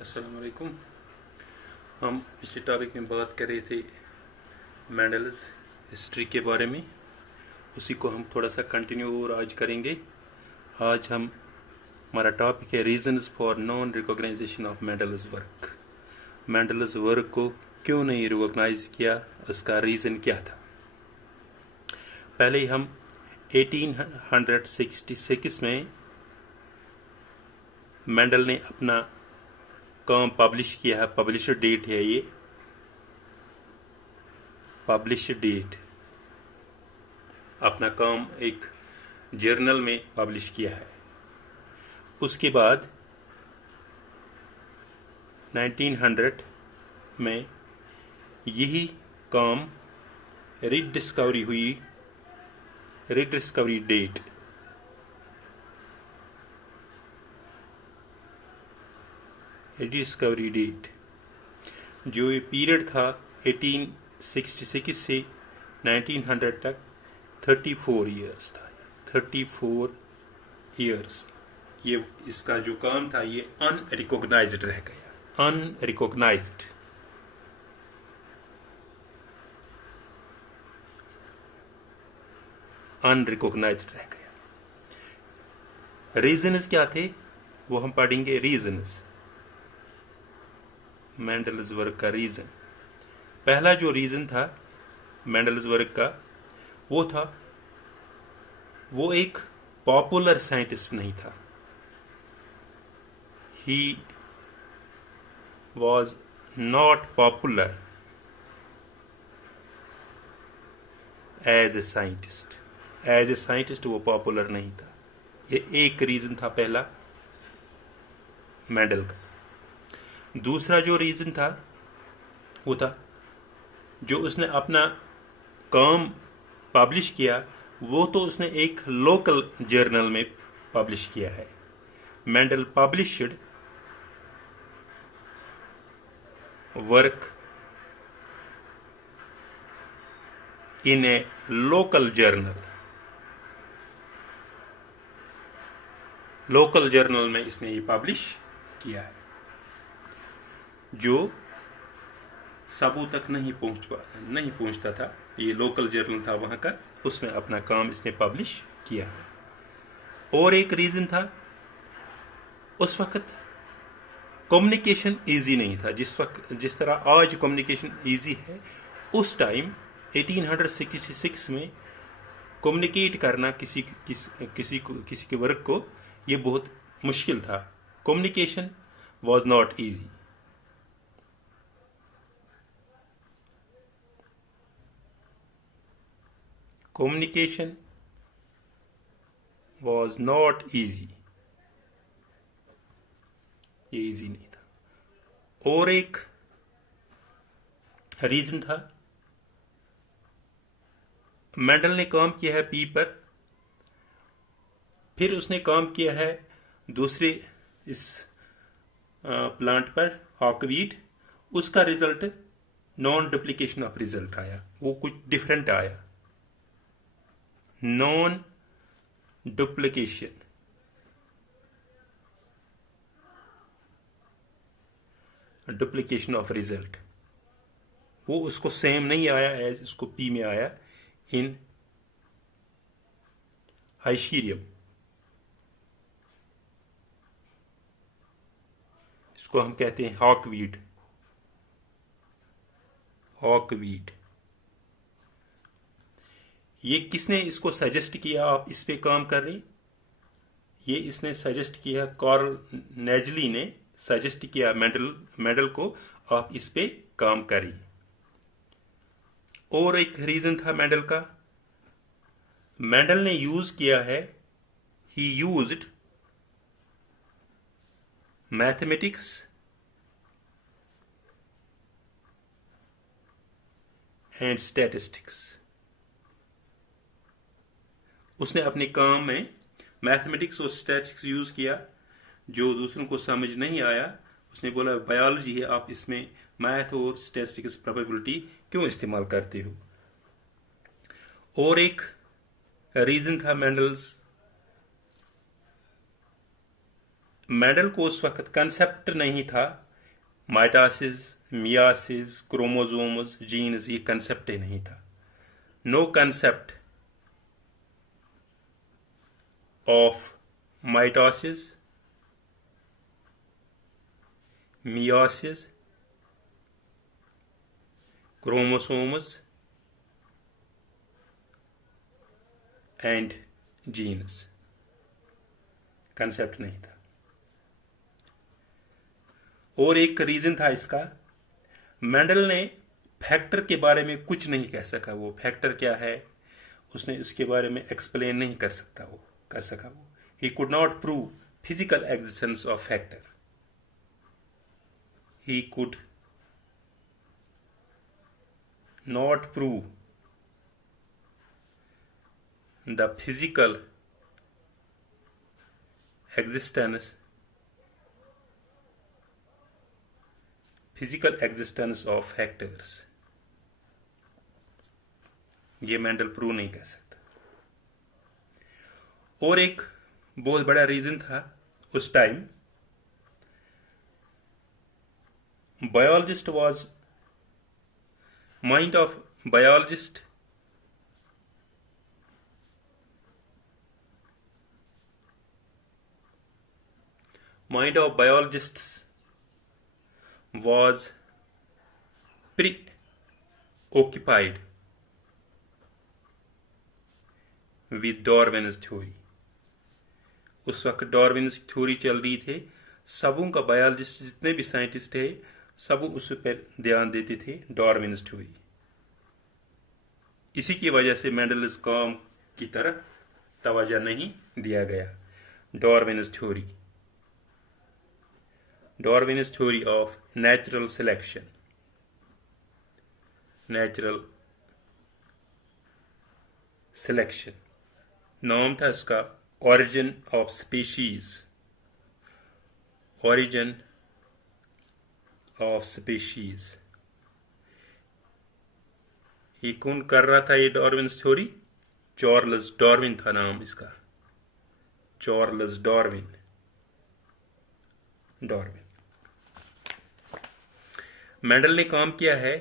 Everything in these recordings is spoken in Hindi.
अस्सलाम वालेकुम। हम पिछले टॉपिक में बात कर रहे थे मेंडल्स हिस्ट्री के बारे में। उसी को हम थोड़ा सा कंटिन्यू और आज करेंगे। आज हमारा टॉपिक है reasons for non recognization of Mendel's work. Mendel's work को क्यों नहीं रिकॉग्नाइज किया, उसका रीज़न क्या था। पहले ही हम 1866 में मेंडल ने अपना काम पब्लिश किया है। पब्लिश डेट है ये, पब्लिश डेट, अपना काम एक जर्नल में पब्लिश किया है। उसके बाद 1900 में यही काम रिडिस्कवरी हुई। रिडिस्कवरी डेट रिडिस्कवरी डेट जो ये पीरियड था 1866 से 1900 तक 34 ईयर्स था। 34 ईयर्स ये इसका जो काम था ये अनरिकॉग्नाइज्ड रह गया। अनरिकॉग्नाइज्ड अनरिकॉग्नाइज्ड रह गया। रीजंस क्या थे वो हम पढ़ेंगे। रीजंस, मेंडल्स वर्क का रीजन। पहला जो रीजन था मेंडल्स वर्क का वो एक पॉपुलर साइंटिस्ट नहीं था। He was not popular as a scientist. As a scientist वो पॉपुलर नहीं था। ये एक रीजन था पहला मेंडल का। दूसरा जो रीजन था वो था जो उसने अपना काम पब्लिश किया वो तो उसने एक लोकल जर्नल में पब्लिश किया है। Mendel published work in A local journal. Local journal में इसने ये पब्लिश किया है जो सबों तक नहीं पहुंचता था। ये लोकल जर्नल था वहां का, उसमें अपना काम इसने पब्लिश किया है। और एक रीजन था उस वक्त कम्युनिकेशन इजी नहीं था। जिस तरह आज कम्युनिकेशन इजी है, उस टाइम 1866 में कम्युनिकेट करना किसी के वर्क को ये बहुत मुश्किल था। Communication was not easy. Communication was not easy, ये इजी नहीं था। और एक रीजन था मेंडल ने काम किया है पी पर, फिर उसने काम किया है दूसरे इस प्लांट पर हॉकवीट। उसका result non duplication of result आया, वो कुछ डिफरेंट आया। नॉन डुप्लीकेशन ऑफ रिजल्ट, वो उसको सेम नहीं आया एज उसको पी में आया इन हाइशीरियम। इसको हम कहते हैं हॉकवीड। हॉकवीड ये किसने इसको सजेस्ट किया आप इस पे काम कर रहे? ये इसने सजेस्ट किया, कार्ल नेजली ने सजेस्ट किया मेंडल को आप इस पे काम करिए। और एक रीजन था मेंडल का, मेंडल ने यूज किया है, ही यूज्ड मैथमेटिक्स एंड स्टैटिस्टिक्स। उसने अपने काम में मैथमेटिक्स और स्टैटिस्टिक्स यूज किया। जो दूसरों को समझ नहीं आया उसने बोला बायोलॉजी है, आप इसमें मैथ और स्टैटिस्टिक्स प्रोबेबिलिटी क्यों इस्तेमाल करते हो। और एक रीजन था मेंडल को उस वक्त कंसेप्ट नहीं था माइटोसिस, मियासिस, क्रोमोसोम्स, जीन्स, ये कंसेप्ट ही नहीं था. No concept of mitosis, meiosis, chromosomes and genes. Concept नहीं था. और एक रीजन था इसका, मेंडल ने फैक्टर के बारे में कुछ नहीं कह सका. वो फैक्टर क्या है उसने उसके बारे में एक्सप्लेन नहीं कर सका. वो he could not prove physical existence of factor. He could not prove the physical existence of factors. ये मेंडल प्रूव नहीं कर सकता. और एक बहुत बड़ा रीजन था उस time, biologist was mind of biologist biologists was preoccupied with Darwin's theory. उस वक्त डार्विन्स थ्योरी चल रही थी. सबों का बायोलॉजिस्ट जितने भी साइंटिस्ट है सब उस पर ध्यान देते थे, डार्विन्स थ्योरी. इसी की वजह से मेंडल्स काम की तरफ तवज्जो नहीं दिया गया. Darwin's theory of natural selection नाम था उसका. origin of species. ये कौन कर रहा था ये डार्विन्स थ्योरी? चार्ल्स डार्विन था नाम इसका. Charles Darwin. मेंडल ने काम किया है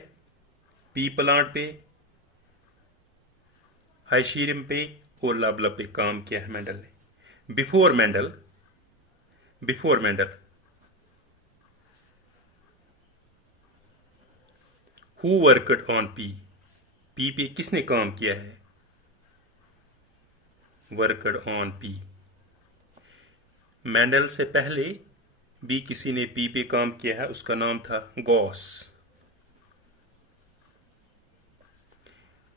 पी प्लांट पे, हाइशीरियम पे और लाबला पे काम किया है मेंडल ने. Before Mendel who worked on P पे किसने काम किया है? Worked on P. मेंडल से पहले भी किसी ने पी पे काम किया है, उसका नाम था गॉस.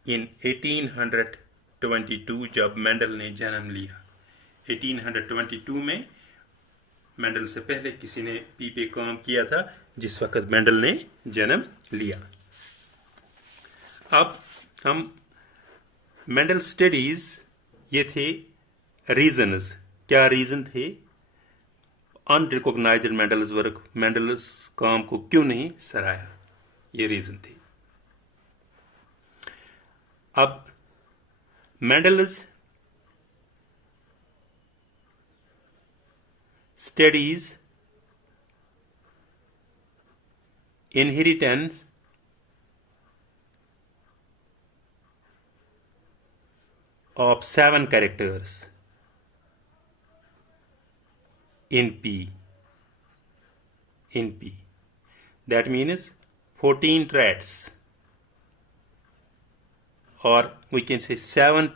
इन 1822 जब मेंडल ने जन्म लिया, 1822 में मेंडल से पहले किसी ने पी पे काम किया था जिस वक्त मेंडल ने जन्म लिया. अब हम मेंडल स्टडीज, ये थे रीजन्स. क्या रीजन थे? अनरिकॉग्नाइज्ड मेंडल्स वर्क, मेंडल्स काम को क्यों नहीं सराहा, ये रीजन थे. अब Mendel's studies inheritance of 7 characters in P. That means 14 traits, or we can say 7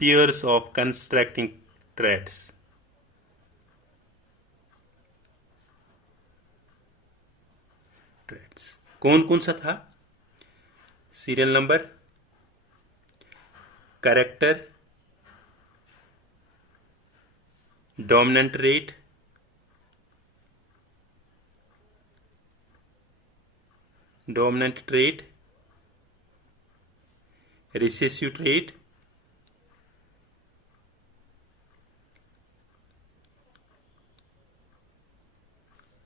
pairs of constructing traits. कौन कौन सा था? Serial number, character, dominant trait, recessive trait,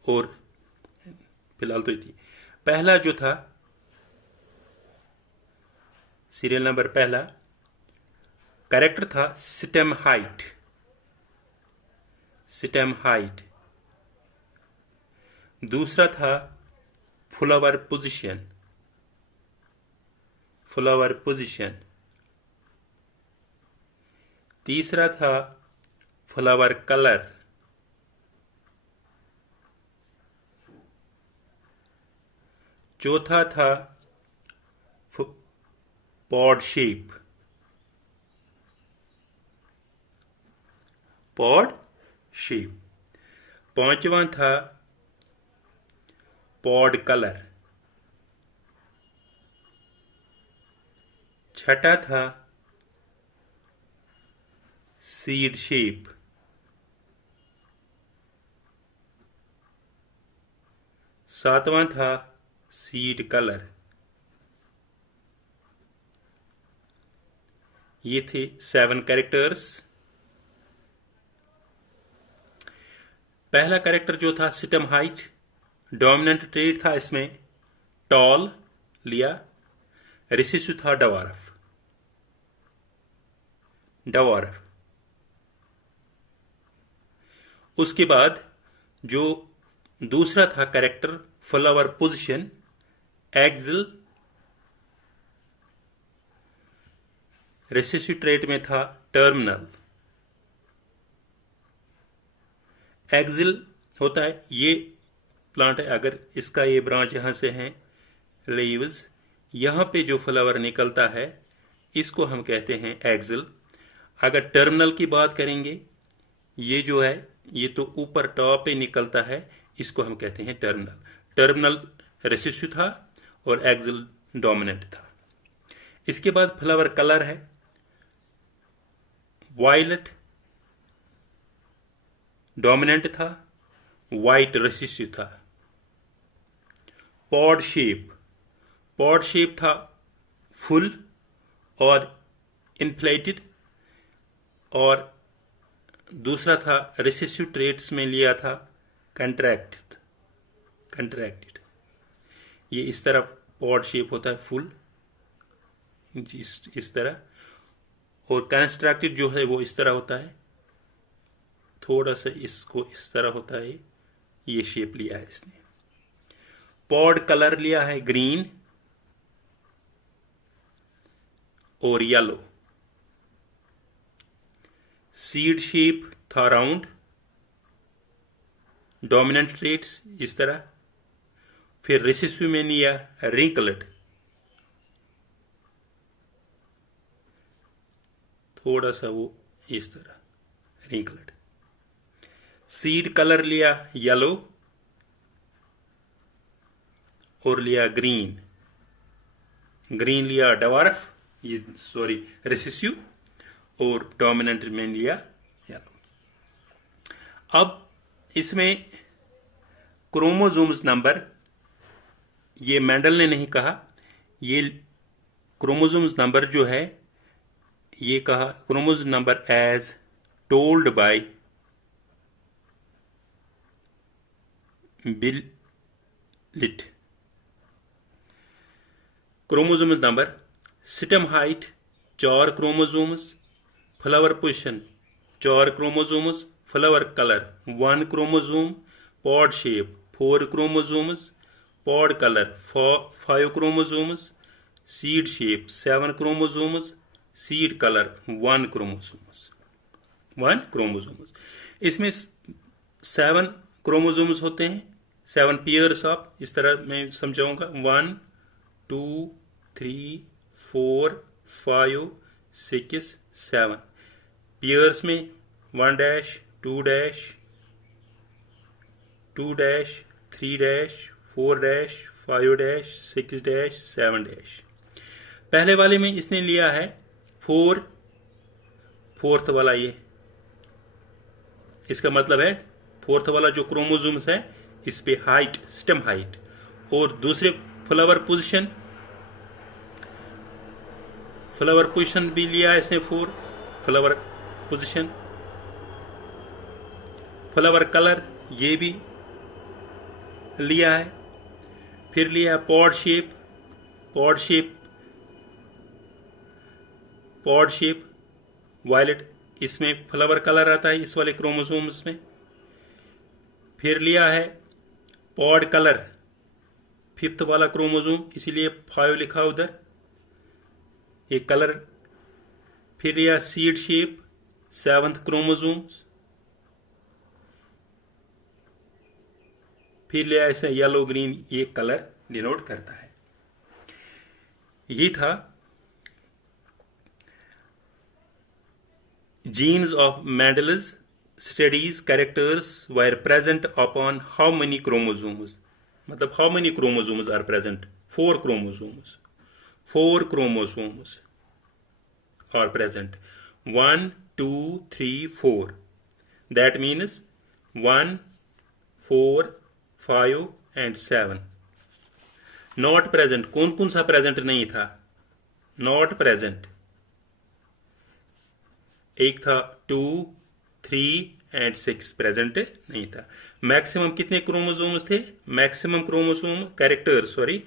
और फिलहाल तो थी. पहला जो था सीरियल नंबर पहला, कैरेक्टर था स्टेम हाइट. दूसरा था फ्लावर पोजीशन, फ्लावर पोजीशन। तीसरा था फ्लावर कलर। चौथा था पॉड शेप, पॉड शेप। पांचवा था पॉड कलर। छठा था सीड शेप। सातवां था सीड कलर। ये थे 7 कैरेक्टर्स। पहला कैरेक्टर जो था सिटम हाइट, डोमिनेंट ट्रेड था इसमें टॉल लिया, रिसेसिव था डवार्फ, डवार्फ। उसके बाद जो दूसरा था character flower position, axile, recessive trait में था टर्मिनल। एक्सिल होता है ये प्लांट है, अगर इसका ये ब्रांच यहां से है लीव्स, यहां पे जो फ्लावर निकलता है इसको हम कहते हैं एक्सिल। अगर टर्मिनल की बात करेंगे, ये जो है ये तो ऊपर टॉप पे निकलता है, इसको हम कहते हैं टर्मिनल। टर्मिनल रिसेसिव था और एक्सिल डोमिनेंट था। इसके बाद फ्लावर कलर है वायलेट, डोमिनेंट था, वाइट रिसेसिव था। पॉड शेप, पॉड शेप था फुल और इन्फ्लेटेड, और दूसरा था रिसेसिव ट्रेट्स में लिया था कंट्रैक्टेड, कंट्रैक्टेड। ये इस तरह पॉड शेप होता है फुल, इस तरह, और कंस्ट्रक्टेड जो है वो इस तरह होता है, थोड़ा सा इसको इस तरह होता है। ये शेप लिया है इसने। पॉड कलर लिया है ग्रीन और येलो। सीड शेप था राउंड, डोमिनेंट ट्रेट्स इस तरह। फिर रिसेसिव में लिया रिंकलेट, थोड़ा सा वो इस तरह रिंकलेट। सीड कलर लिया येलो और लिया ग्रीन, ग्रीन लिया डवार्फ, ये सॉरी रिसेसिव, और डोमिनेंट में लिया येलो। अब इसमें क्रोमोसोम्स नंबर, ये मेंडल ने नहीं कहा, ये क्रोमोसोम्स नंबर जो है ये कहा chromosome number as told by बिलिट। Chromosomes number, stem height 4 chromosomes, flower position 4 chromosomes, flower colour 1 chromosome, pod shape 4 chromosomes, pod colour 5 chromosomes, seed shape 7 chromosomes, seed colour 1 chromosomes, 1 chromosomes. इसमें 7 क्रोमोसोम्स होते हैं, 7 पेयर्स ऑफ, इस तरह मैं समझाऊंगा, 1 2 3 4 5 6 7 पेयर्स में 1 dash 2 dash 2 dash 3 dash 4 dash 5 dash 6 dash 7 dash. पहले वाले में इसने लिया है 4, फोर्थ वाला ये, इसका मतलब है फोर्थ वाला जो क्रोमोसोम्स है इस पे हाइट, स्टेम हाइट, और दूसरे फ्लावर पोजीशन, फ्लावर पोजीशन भी लिया है इसने 4 फ्लावर पोजीशन। फ्लावर कलर ये भी लिया है। फिर लिया pod shape, pod shape, pod shape violet, इसमें फ्लावर कलर आता है इस वाले क्रोमोसोम्स में। फिर लिया है पॉड कलर 5th वाला क्रोमोजोम, इसीलिए 5 लिखा उधर। ये कलर, फिर यह सीड शेप 7th क्रोमोजोम, फिर लिया ऐसे येलो ग्रीन, ये कलर डिनोट करता है। ये था genes of Mendel's studies characters were present upon how many chromosomes, मतलब how many chromosomes are present? 4 chromosomes, 4 chromosomes are present, 1 2 3 4, that means 1 4 5 and 7 not present। कौन कौन सा प्रेजेंट नहीं था? नॉट प्रेजेंट एक था, 2 3 एंड 6 प्रेजेंट नहीं था। मैक्सिमम कितने क्रोमोसोम्स थे? Maximum chromosome characters, sorry,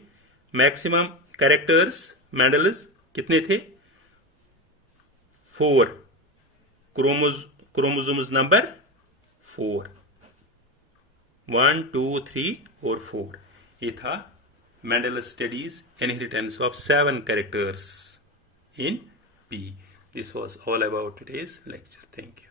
maximum characters Mendel's कितने थे? 4 क्रोमोसोम्स नंबर 4, 1 2 3 और 4। ये था Mendel's studies inheritance of 7 characters in P. This was all about today's lecture. Thank you.